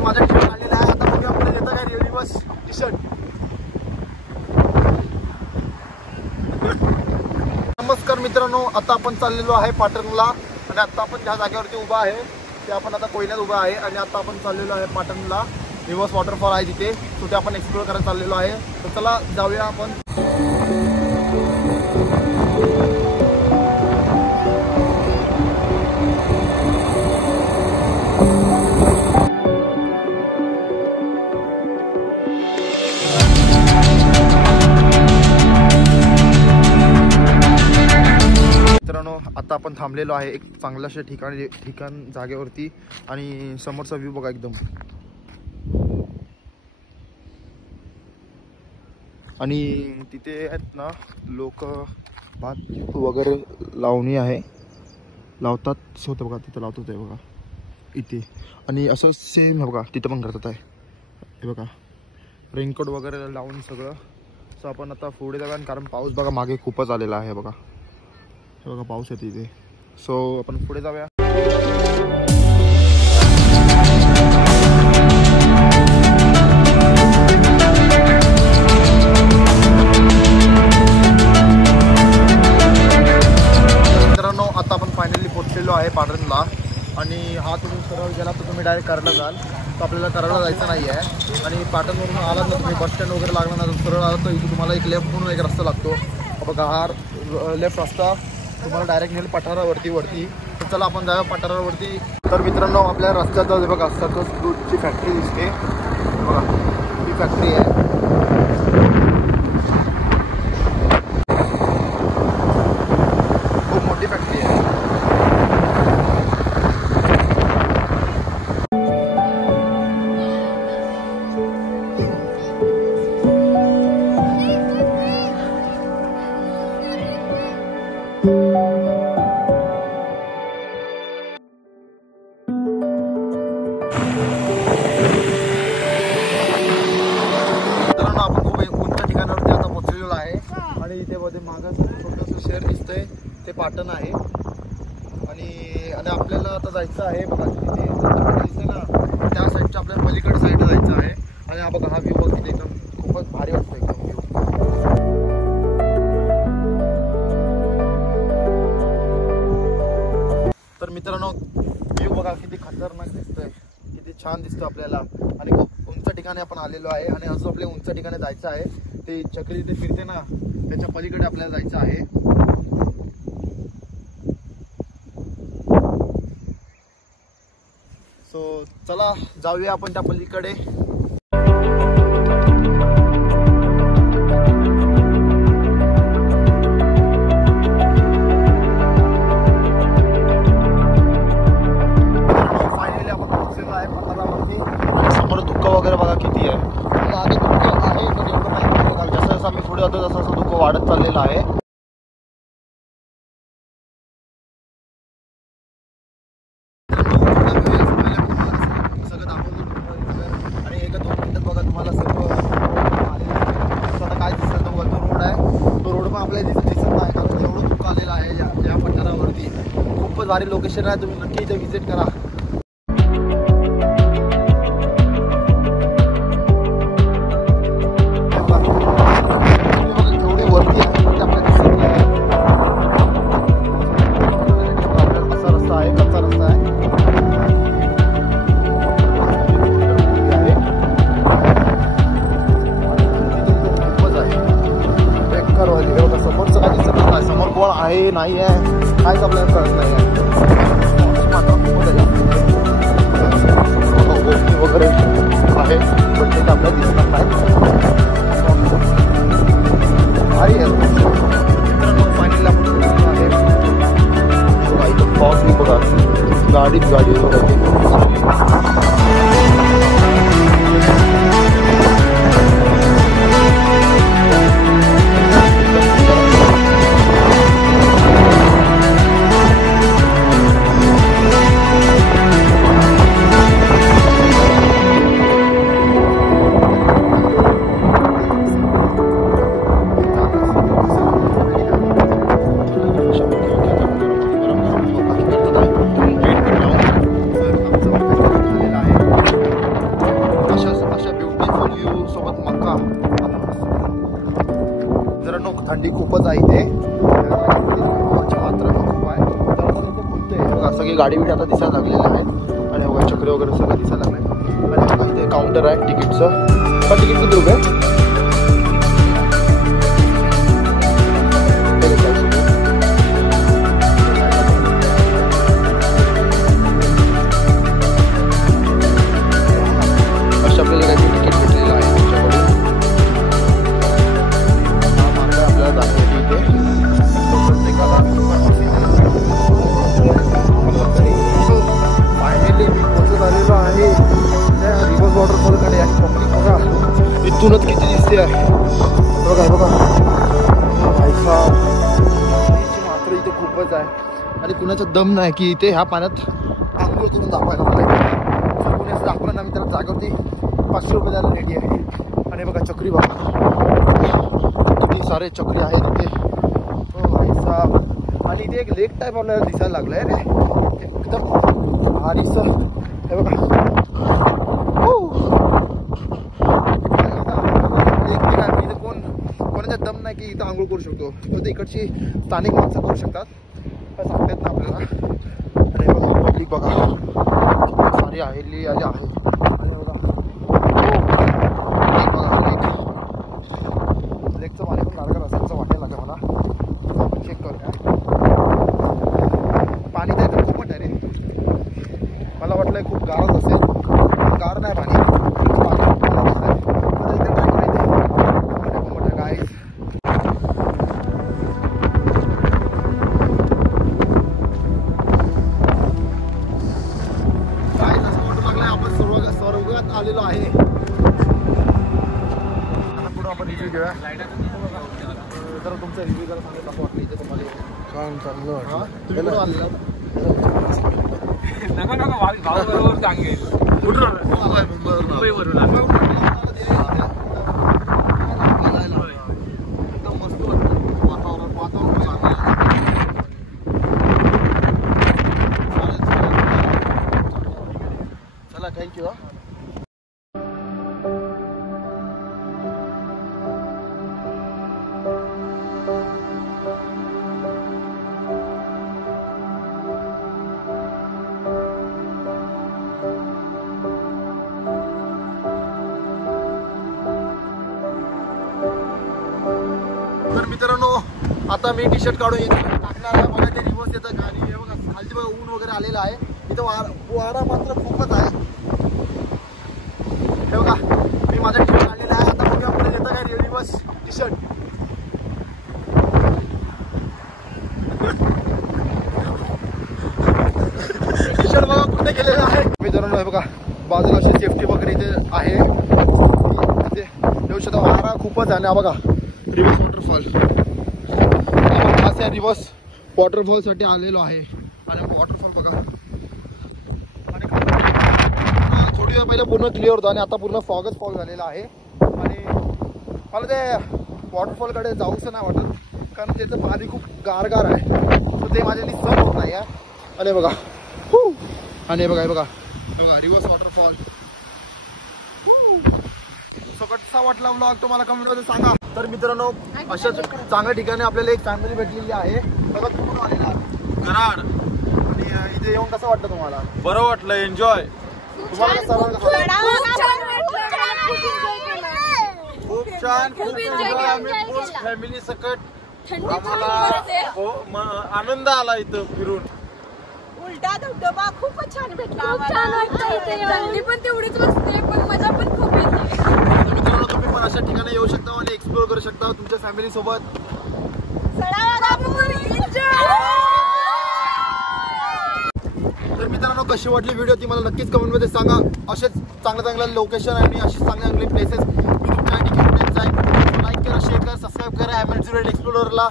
मी माझा T shirt काढलेला आहे. आता बघूया आपल्याला देतं काय रिअली बस टी शर्ट. नमस्कार मित्रांनो, आता आपण चाललेलो आहे पाटणला आणि आता आपण ज्या जागेवरती उभा आहे ते आपण आता कोयन्यात उभा आहे आणि आता आपण चाललेलो आहे पाटणला. रिव्हर्स वॉटरफॉल आहे तिथे, तो ते आपण एक्सप्लोर करायला चाललेलो आहे. तर चला जाऊया आपण. मित्रांनो, आता आपण थांबलेलो आहे एक चांगल्याशा ठिकाण जागेवरती आणि समोरचा व्ह्यू बघा एकदम. आणि तिथे आहेत ना लोक भात वगैरे लावणी आहे, लावतात होतं बघा, तिथं लावतात आहे बघा इथे. आणि असं सेम आहे बघा तिथं पण करतात आहे हे बघा, रेनकोट वगैरे लावून सगळं. सो आपण आता पुढे जाऊया कारण पाऊस बघा मागे खूपच आलेला आहे बघा, हे बघा पाऊस आहे तिथे. सो आपण पुढे जाऊया. मित्रांनो, आता आपण फायनली पोहोचलेलो आहे पाटणला आणि हा तुम्ही सरळ गेला तर तुम्ही डायरेक्ट कराडला जाल. तर आपल्याला कराडला जायचं नाही आहे आणि पाटणवरून आलात ना तुम्ही, बस स्टँड वगैरे लागला ना तर सरळ आला तर इथे तुम्हाला एक लेफ्ट म्हणून एक रस्ता लागतो बघा. हा लेफ्ट रस्ता तुम्हाला डायरेक्ट नेल पठारावरती. तर चला आपण जाऊया पठारावरती. तर मित्रांनो, आपल्या रस्त्यात बघा सर्कस दूधची फॅक्टरी दिसते बघा, ही फॅक्टरी आहे. खूप मोठी फॅक्टरी आहे. आपण खूप उंच ठिकाणावरती आता पोहोचलेलो आहे आणि इथे मध्ये मागं छोटंसं शहर दिसतंय ते पाटण आहे. आणि आपल्याला आता जायचं आहे बघा तिथे दिसते ना त्या साईडच्या, आपल्याला पलीकडे साईडला जायचं आहे. आणि हा बघा हा व्ह्यू बघ तिथे एकदम खूपच भारी वाटतं एकदम व्ह्यू. तर मित्रांनो, व्ह्यू बघा किती खतरनाक दिसतोय, किती छान दिसतं आपल्याला. आणि खूप उंच ठिकाणी आपण आलेलो आहे आणि अजून आपल्या उंच ठिकाणी जायचं आहे. ते चक्री ते फिरते ना त्याच्या पलीकडे आपल्याला जायचं आहे. सो चला जाऊया आपण त्या पलीकडे. फायनली आपण पोहोचलेलो आहे पठारावरती. समोर धुकं वगैरे बघा किती आहे. आधी धुकं आहे पण एवढं नाही, जसं जसं आम्ही पुढे जातो तसं धुकं वाढत चाललेलं आहे. सगळं दाखवलं आणि एका 2 मिनिटात बघा तुम्हाला सर्व आता काय दिसतं. तो वरचा रोड आहे, तो रोड पण आपल्याला दिसत नाही कारण एवढं धुकं आलेलं आहे या पठारावरती. खूपच भारी लोकेशन आहे, तुम्ही नक्की इथे व्हिजिट करा. आहे नाही आहे काहीच आपल्याला कळत नाही आहे. गोष्टी वगैरे आहे पण ते आपल्याला दिसत नाही. फायनली आपण आहे इथं पाऊस बघा, गाडीच गाडी वगैरे. मित्रांनो थंडी खूपच आहे इथे, मात्र खूप आहे, बघा सगळी गाडी बिडी आता दिसायला लागलेल्या आहेत आणि बघा चक्र वगैरे सगळं दिसायला लागलंय. आणि बघा इथे काउंटर आहे तिकीटचं. पण तिकीट किती रुपये? आपल्याला काही तिकीट भेटलेलं आहे तुमच्याकडून. हा मार्ग आपल्याला दाखवतो इथे. प्रत्येकाला फायनली मी पोहोचत आलेलो आहे त्या रिव्हर वॉटरफॉलकडे. आणि पब्लिक बघा इथूनच किती दिसते आहे, बघा बघा ऐसा मात्र इथे खूपच आहे. आणि कुणाचा दम नाही की इथे ह्या पाण्यात आंघोळ करून दाखवायला मला. कुणाचं दाखवलं ना मी त्याला जागवते 500 रुपये द्यायला रेडी आहे. आणि बघा चक्री बघा किती सारे चक्री आहेत इथे. हो ऐसा. आणि इथे एक लेक टाईप आपल्याला दिसायला लागलं आहे रे एकदम भारीचं. हे बघा लेक ते काय इथं कोणाचा दम नाही की इथं आंघोळ करू शकतो. फक्त इकडची स्थानिक माणसं करू शकतात काय सांगतात ना आपल्याला. आणि बघा पब्लिक बघा सारी आहे आहे. लेकचं पाणी पण गारगार असायचं वाटायला लागलं मला. आपण चेक करूया. पाणी तर एकदम खूपच आहे रे. मला वाटलं खूप गारच असेल, गार नाही पाणी. आपण स्वर्गात आलेलो आहे. आपण रिव्ह्यू घेऊया. तर तुमचा रिव्ह्यू जरा सांगा कसं वाटलं इथे तुम्हाला? छान चांगलं वाटलं. तुम्ही कुठं आलेला? मुंबईवरून एकदम मस्त वाटतं वातावरण चला थँक्यू. तर मित्रांनो आता मी टी शर्ट काढून टाकणार आहे. बघा ते रिवर्स येतं गाडी. हे बघा खालती बघा ऊन वगैरे आलेलं आहे. इथं वारा मात्र खूपच आहे. हे बघा मी माझा टी शर्ट काढलेला आहे. आता बघूया पुढे येतं काय reverse T shirt. T shirt बघा कुठे गेलेलं आहे मित्रांनो. हे बघा बाजूला अशी सेफ्टी वगैरे इथे आहे. इथे येऊ शकता. वारा खूपच आहे. बघा रिव्हर्स वॉटरफॉल. खास या रिव्हर्स वॉटरफॉल साठी आलेलो आहे. आणि वॉटरफॉल बघा आणि थोडी वेळ पहिलं पूर्ण क्लिअर होतं आणि आता पूर्ण फॉगच फॉग झालेला आहे. आणि मला ते वॉटरफॉलकडे जाऊचं नाही वाटत कारण त्याचं पाणी खूप गारगार आहे. तर ते माझ्यानी सहन होत नाही आहे. आणि बघा आणि बघा बघा बघा रिव्हर्स वॉटरफॉल. सो कसा वाटला व्लॉग तुम्हाला कमेंटमध्ये सांगा. तर मित्रांनो अशाच चांगल्या ठिकाणी आपल्याला एक फॅमिली भेटलेली आहे. बघा तुम्ही आलेला कराड. आणि इथे येऊन कसं वाटतं तुम्हाला? बरं वाटलं. एन्जॉय. तुम्हाला कसं वाटलं? खूप छान. खूप एन्जॉय. आम्ही फॅमिली सकट आम्हाला आनंद आला इथं फिरून. उलटा धबधबा खूपच छान भेटला. छान वाटतं. थंडी पण तेवढीच वाजते पण मजा पण खूप येते. मित्रांनो तुम्ही पण अशा ठिकाणी येऊ शकता आणि एक्सप्लोर करू शकता तुमच्या फॅमिली सोबत. तर मित्रांनो कशी वाटली व्हिडिओ ती मला नक्कीच कमेंटमध्ये सांगा. असेच चांगले लोकेशन आणि असे चांगले प्लेसेस मी तुमच्या ठिकाणी जाईल. लाईक करा, शेअर करा, सबस्क्राईब करा MNZ एक्सप्लोररला.